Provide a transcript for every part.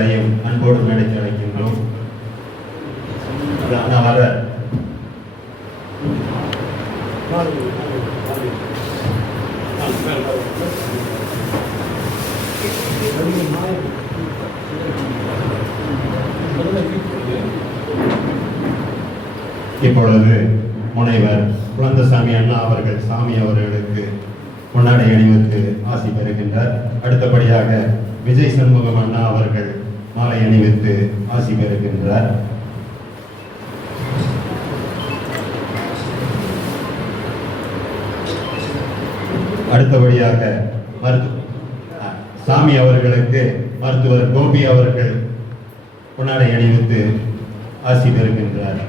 அவர்களையும் அன்போடு மேடைக்கு அழைக்கின்றோம் வர. இப்பொழுது முனைவர் குழந்தசாமி அண்ணா அவர்கள் சாமி அவர்களுக்கு முன்னாடி அணிவுக்கு ஆசி பெறுகின்றார். அடுத்தபடியாக விஜய் சண்முகம் அண்ணா அவர்கள் மாலை அணிவித்து ஆசி பெறுகின்றார். அடுத்தபடியாக மருத்துவ சாமி அவர்களுக்கு மருத்துவர் கோபி அவர்கள் புனாடை அணிவித்து ஆசி பெறுகின்றார்.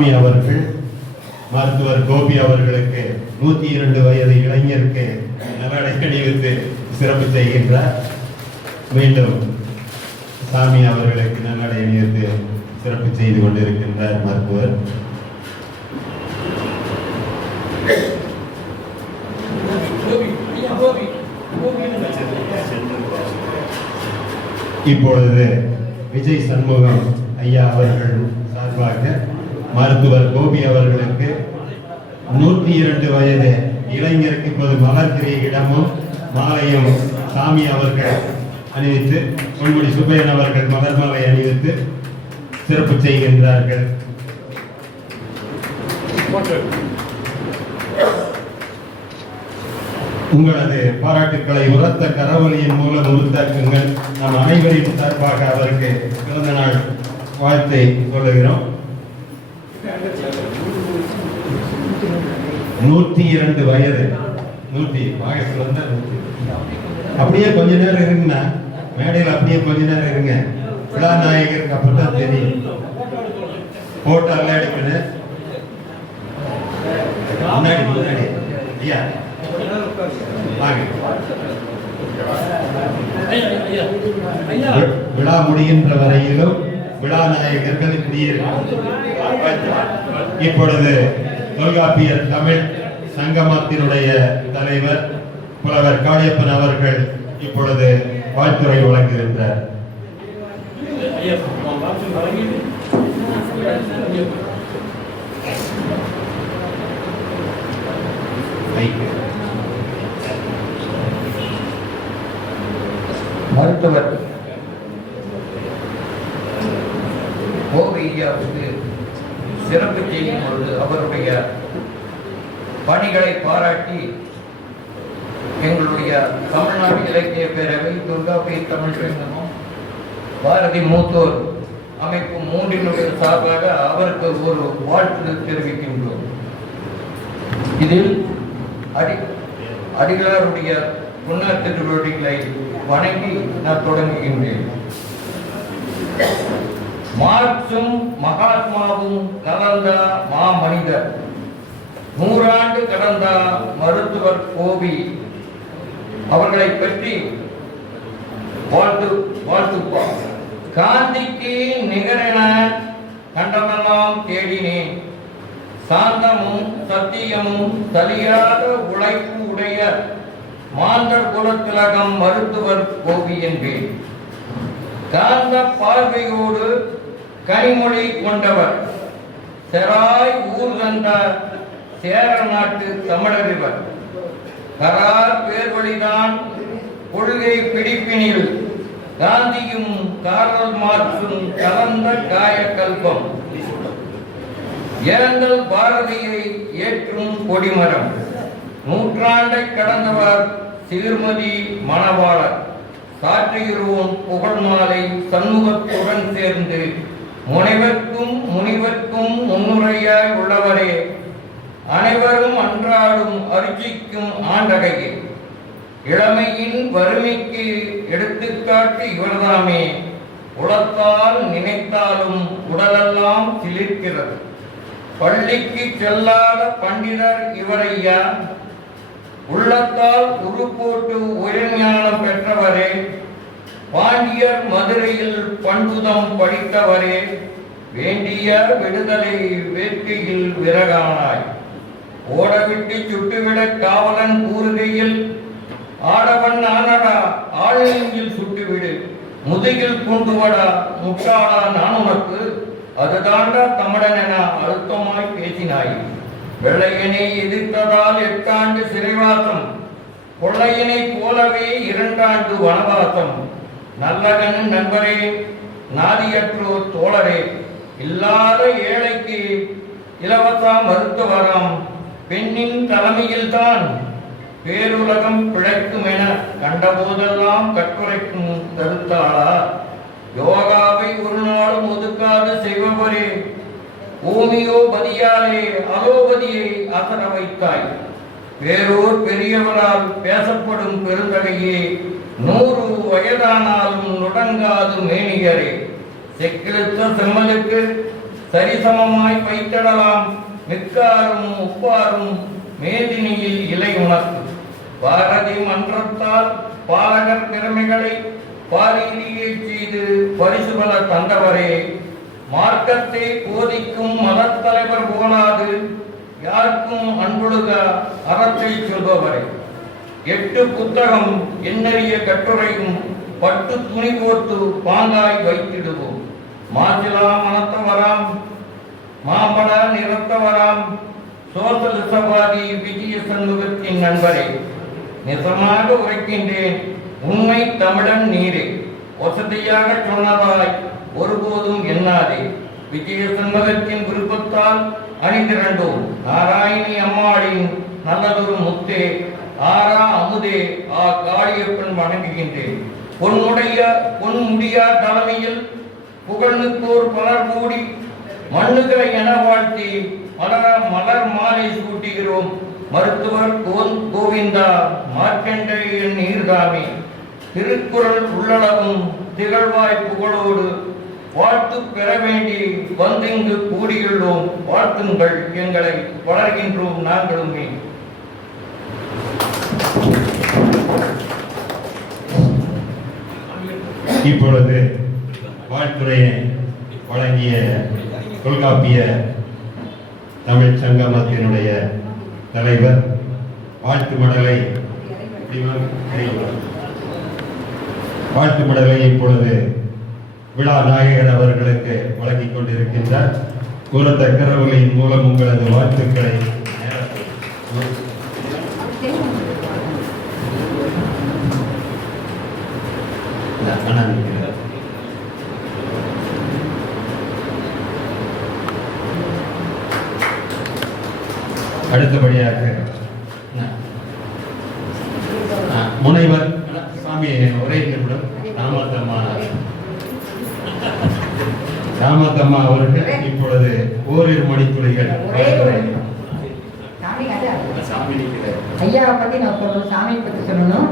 சாமி அவர்கள் மருத்துவர் கோபி அவர்களுக்கு நூத்தி இரண்டு வயது இளைஞருக்கு நலடை சிறப்பு செய்கின்றார். மீண்டும் சாமி அவர்களுக்கு நல்லடை அணிவித்து சிறப்பு செய்து கொண்டிருக்கின்றார் மருத்துவர். இப்பொழுது விஜய் சண்முகம் ஐயா அவர்கள் சார்பாக மருத்துவர் கோபி அவர்களுக்கு நூற்றி இரண்டு வயது இளைஞருக்கு இப்போது மலர் இடமும் மாலையும் சாமி அவர்கள் அணிவித்து பொன்முடி சுப்பையன் அவர்கள் மலர் மாலை அணிவித்து சிறப்பு செய்கின்றார்கள். உங்களது பாராட்டுக்களை உரத்த கரவொலியின் மூலம் உறுத்தாக்குங்கள் நம் அனைவரின் சார்பாக அவருக்கு பிறந்த நாள் வாழ்த்தை சொல்லுகிறோம். நூற்றி இரண்டு வயது. நூற்றி ஆகஸ்ட்ல வந்தா நூற்றி அப்படியே கொஞ்ச நேரம் இருங்கண்ணா. மேடையில் அப்படியே கொஞ்ச நேரம் இருங்க. விழா நாயகருக்கு அப்பதான் தெரியும். போட்டோ எல்லாம் எடுக்கணும். முன்னாடி முன்னாடி. ஐயா. விழா முடிகின்ற வரையிலும் விழா நாயகர்கள் இப்படியே இப்பொழுது தொல்காப்பியர் தமிழ் சங்கமத்தினுடைய தலைவர் புலவர் காளியப்பன் அவர்கள் இப்பொழுது வாழ்த்துறை வழங்குகின்றார் மைக்கு. மருத்துவர் கோவையாவுக்கு சிறப்பு செய்யும் பொழுது அவருடைய பணிகளை பாராட்டி எங்களுடைய தமிழ்நாடு இலக்கிய பேரவை துர்காபி தமிழ் சங்கமும் பாரதி மூத்தோர் அமைப்பு மூன்றினுடைய சார்பாக அவருக்கு ஒரு வாழ்த்து தெரிவிக்கின்றோம். இதில் அடி அடிகளாருடைய புண்ணர் திருவடிகளை வணங்கி நான் தொடங்குகின்றேன். மார்க்சும் மகாத்மாவும் கலந்த மாமனிதர். நூறாண்டு கடந்த மருத்துவர் கோபி அவர்களை பற்றி வாழ்த்து வாழ்த்துப்பார் காந்திக்கு நிகரென கண்டமெல்லாம் தேடினேன். சாந்தமும் சத்தியமும் சலியாத உழைப்பு உடைய மாந்தர் குலத்திலகம் மருத்துவர் கோபி என்பேன். காந்த பார்வையோடு கனிமொழி கொண்டவர் செராய் ஊர் தந்த சேர நாட்டு தமிழர் இவர் கரார் பேர்வழிதான் கொள்கை பிடிப்பினில் காந்தியும் காரல் மார்க்சும் கலந்த காயக்கல்பம். ஏந்தல் பாரதியை ஏற்றும் கொடிமரம். நூற்றாண்டை கடந்தவர் சீர்மதி மணவாளர். சாற்றியிருவோம் புகழ் மாலை சண்முகத்துடன் சேர்ந்து முனைவர்க்கும் முனிவர்க்கும் முன்னுரையாய் உள்ளவரே. அனைவரும் அன்றாடும் அர்ச்சிக்கும் ஆண்டகையே. இளமையின் வறுமைக்கு எடுத்துக்காட்டு இவர்தாமே. உளத்தால் நினைத்தாலும் உடலெல்லாம் சிலிர்க்கிறது. பள்ளிக்கு செல்லாத பண்டிதர் இவரையா? உள்ளத்தால் உருப்போட்டு உயர்ஞானம் பெற்றவரே. பாண்டியர் மதுரையில் பண்புதம் படித்தவரே வேண்டிய விடுதலை வேட்கையில் விறகானாய். ஓடவிட்டு சுட்டுவிட காவலன் கூறுகையில் ஆடவன் ஆனடா ஆளுங்கில் சுட்டுவிடு. முதுகில் கொண்டு வட முட்டாளா நான் உனக்கு அதுதாண்டா தமிழன் என அழுத்தமாய் பேசினாய். வெள்ளையனை எதிர்த்ததால் எட்டாண்டு சிறைவாசம். கொள்ளையனை போலவே இரண்டாண்டு வனவாசம். நல்லகன் நண்பரே நாதியற்றோர் தோழரே இல்லாத ஏழைக்கு இலவசம் மருத்துவரம் பெண்ணின் தலைமையில்தான் பேருலகம் பிழைக்கும் என கண்டபோதெல்லாம் கட்டுரைக்கும் கருத்தாளா? யோகாவை ஒரு நாளும் ஒதுக்காது செய்பவரே ஓமியோபதியாலே அலோபதியை அசர வைத்தாய். வேறோர் பெரியவரால் பேசப்படும் பெருந்தகையே நூறு வயதானாலும் நுடங்காது மேனியரே செக்கிழுத்த செம்மலுக்கு சரிசமமாய் வைத்திடலாம் மிக்காரும் உப்பாரும் மேதினியில் இலை உணர்த்து. பாரதி மன்றத்தால் பாலகர் திறமைகளை பாரீதியை செய்து பரிசுபல தந்தவரே. மார்க்கத்தை போதிக்கும் மதத்தலைவர் போலாது. யாருக்கும் அன்பொழுக அறத்தை சொல்பவரே. எட்டு புத்தகம் எண்ணறிய கட்டுரையும் பட்டு துணி கோர்த்து பாங்காய் வைத்திடுவோம். மாசிலா மனத்தவராம் மாமட நிறத்தவராம் சோசலிசவாதி விஜய சண்முகத்தின் நண்பரே. நிசமாக உரைக்கின்றேன் உண்மை தமிழன் நீரே. வசதியாக சொன்னதாய் ஒருபோதும் எண்ணாதே. விஜய சண்முகத்தின் விருப்பத்தால் அணிந்திரண்டோம். நாராயணி அம்மாளின் நல்லதொரு முத்தே. ஆறாம் அமுதே ஆ காளியப்பன் வணங்குகின்றேன். பொன்னுடைய பொன்முடியார் தலைமையில் புகழ்ந்துக்கோர் பலர் கூடி மண்ணுகளை என வாழ்த்தி மலர மலர் மாலை சூட்டுகிறோம். மருத்துவர் கோவிந்தா மார்க்கண்டேயன் நீர்தாமி. திருக்குறள் உள்ளளவும் திகழ்வாய் புகழோடு வாழ்த்து பெற வேண்டி வந்திங்கு கூடியுள்ளோம். வாழ்த்துங்கள் எங்களை வளர்கின்றோம் நாங்களுமே. இப்பொழுது வாழ்த்துறையை வழங்கிய தொல்காப்பிய தமிழ் சங்கமத்தினுடைய தலைவர் வாழ்த்து மடலை வாழ்த்து மடலை இப்பொழுது விழா நாயகர் அவர்களுக்கு வழங்கிக் கொண்டிருக்கின்றார். குலத்த மூலம் உங்களது வாழ்த்துக்களை நிற்கிறார். அடுத்தபடியாக முனைவர் சாமி ஒரே நிமிடம். ராமத்தம்மா. ராமத்தம்மா அவர்கள் இப்பொழுது ஓரிரு மணித்துளிகள் ஐயாவை பத்தி நான் சொல்லணும் சாமியை பத்தி சொல்லணும்.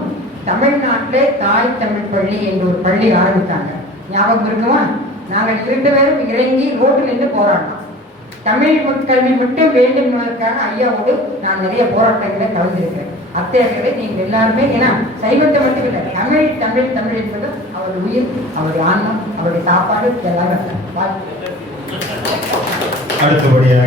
தமிழ்நாட்டிலே தாய் தமிழ் பள்ளி என்ற ஒரு பள்ளி ஆரம்பித்தாங்க. ஞாபகம் இருக்குமா? நாங்கள் இரண்டு பேரும் இறங்கி ரோட்டில் நின்று போராடினோம். தமிழ் கல்வி மட்டும் வேண்டும் என்பதற்காக ஐயாவோடு நான் நிறைய போராட்டங்களை கலந்திருக்கிறேன். அத்தையர்களே நீங்கள் எல்லாருமே ஏன்னா சைவத்தை மட்டும் இல்லை தமிழ் தமிழ் தமிழ் என்பது அவர் உயிர் அவர் ஆன்மம் அவருடைய சாப்பாடு எல்லாரும் வாழ்த்து. அடுத்தபடியாக